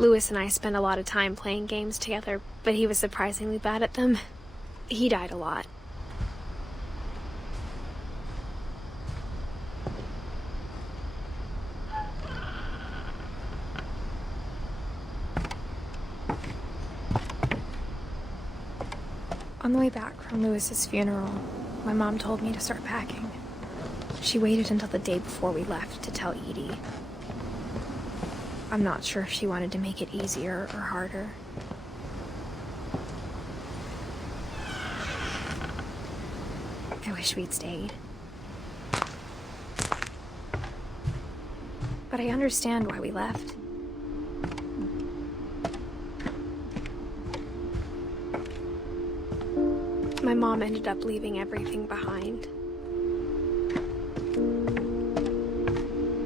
Lewis and I spent a lot of time playing games together, but he was surprisingly bad at them. He died a lot. On the way back from Lewis's funeral, my mom told me to start packing. She waited until the day before we left to tell Edie. I'm not sure if she wanted to make it easier or harder. I wish we'd stayed. But I understand why we left. My mom ended up leaving everything behind.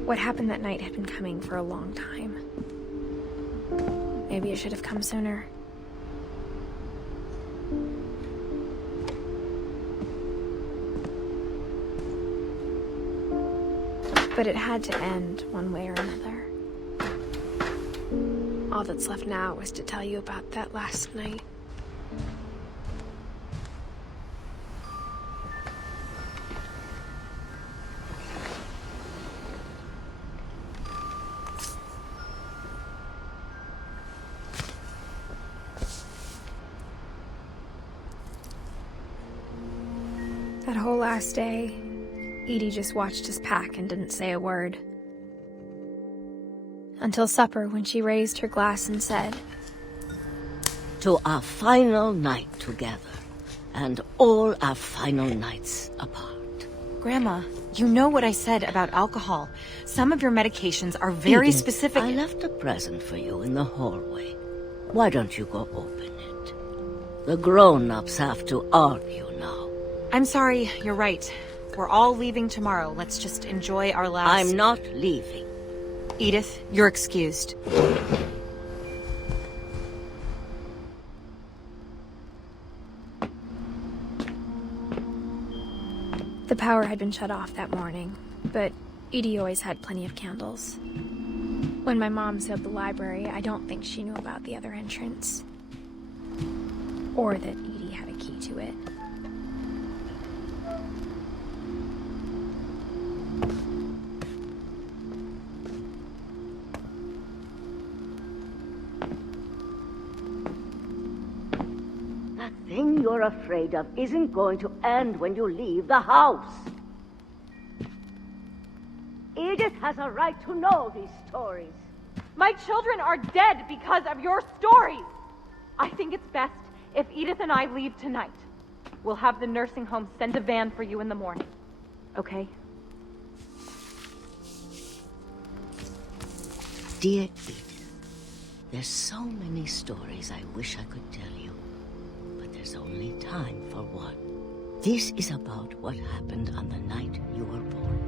What happened that night had been coming for a long time. Maybe it should have come sooner. But it had to end one way or another. All that's left now is to tell you about that last night. That whole last day, Edie just watched us pack and didn't say a word. Until supper, when she raised her glass and said, "To our final night together, and all our final nights apart." Grandma, you know what I said about alcohol. Some of your medications are very Edith, specific. I left a present for you in the hallway. Why don't you go open it? The grown-ups have to argue now. I'm sorry, you're right. We're all leaving tomorrow. Let's just enjoy our last... I'm not leaving. Edith, you're excused. The power had been shut off that morning, but Edie always had plenty of candles. When my mom sealed the library, I don't think she knew about the other entrance. Or that Edie had a key to it. That thing you're afraid of isn't going to end when you leave the house. Edith has a right to know these stories. My children are dead because of your stories. I think it's best if Edith and I leave tonight. We'll have the nursing home send a van for you in the morning. Okay? Dear Edith, there's so many stories I wish I could tell you, but there's only time for one. This is about what happened on the night you were born.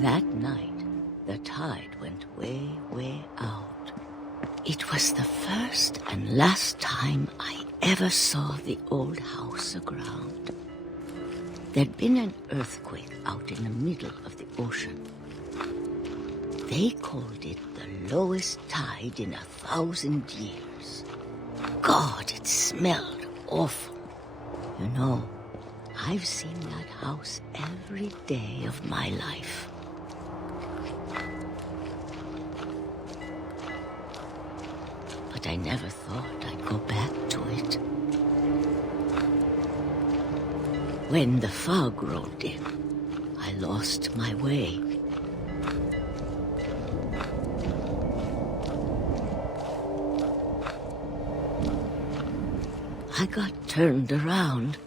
That night, the tide went way, way out. It was the first and last time I ever saw the old house aground. There'd been an earthquake out in the middle of the ocean. They called it the lowest tide in 1,000 years. God, it smelled awful. You know, I've seen that house every day of my life. But I never thought I'd go back to it. When the fog rolled in, I lost my way. I got turned around.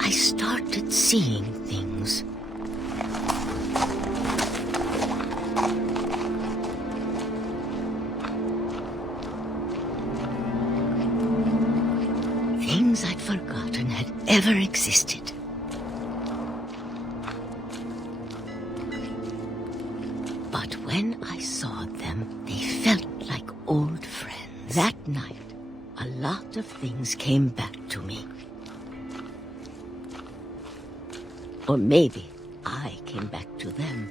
I started seeing things. Things I'd forgotten had ever existed. But when I saw them, they felt like old friends. That night, lot of things came back to me. Or maybe I came back to them.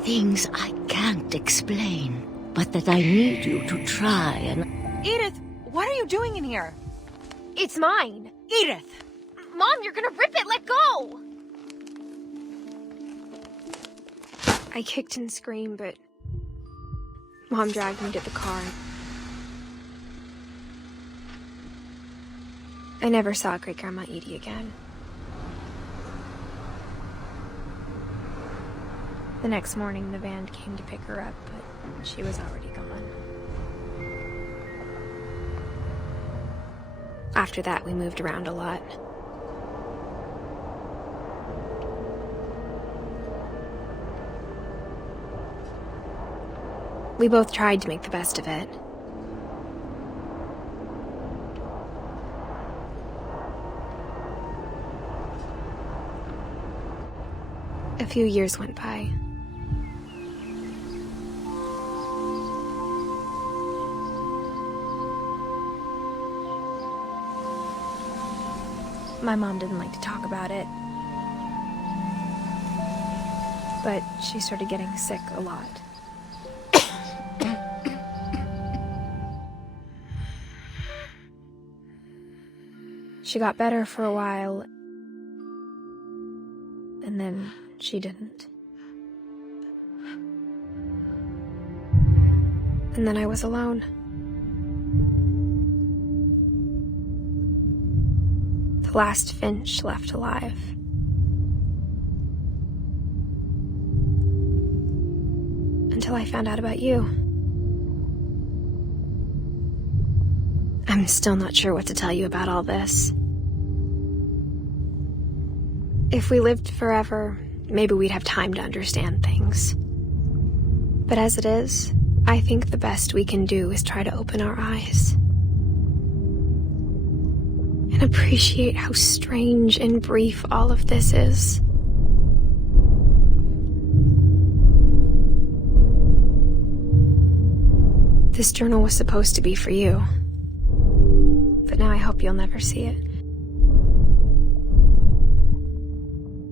Things I can't explain, but that I need you to try and... Edith, what are you doing in here? It's mine! Edith! Mom, you're gonna rip it! Let go! I kicked and screamed, but Mom dragged me to the car. I never saw Great-Grandma Edie again. The next morning, the van came to pick her up, but she was already gone. After that, we moved around a lot. We both tried to make the best of it. A few years went by. My mom didn't like to talk about it, but she started getting sick a lot. She got better for a while, and then she didn't. And then I was alone. The last Finch left alive. Until I found out about you. I'm still not sure what to tell you about all this. If we lived forever, maybe we'd have time to understand things. But as it is, I think the best we can do is try to open our eyes. And appreciate how strange and brief all of this is. This journal was supposed to be for you. But now I hope you'll never see it.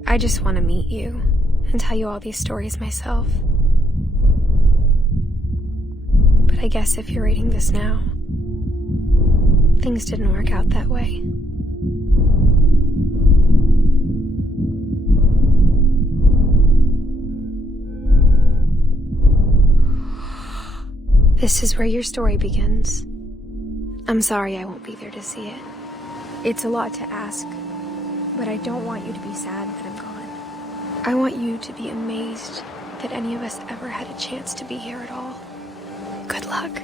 I just want to meet you and tell you all these stories myself. But I guess if you're reading this now, things didn't work out that way. This is where your story begins. I'm sorry I won't be there to see it. It's a lot to ask, but I don't want you to be sad that I'm gone. I want you to be amazed that any of us ever had a chance to be here at all. Good luck.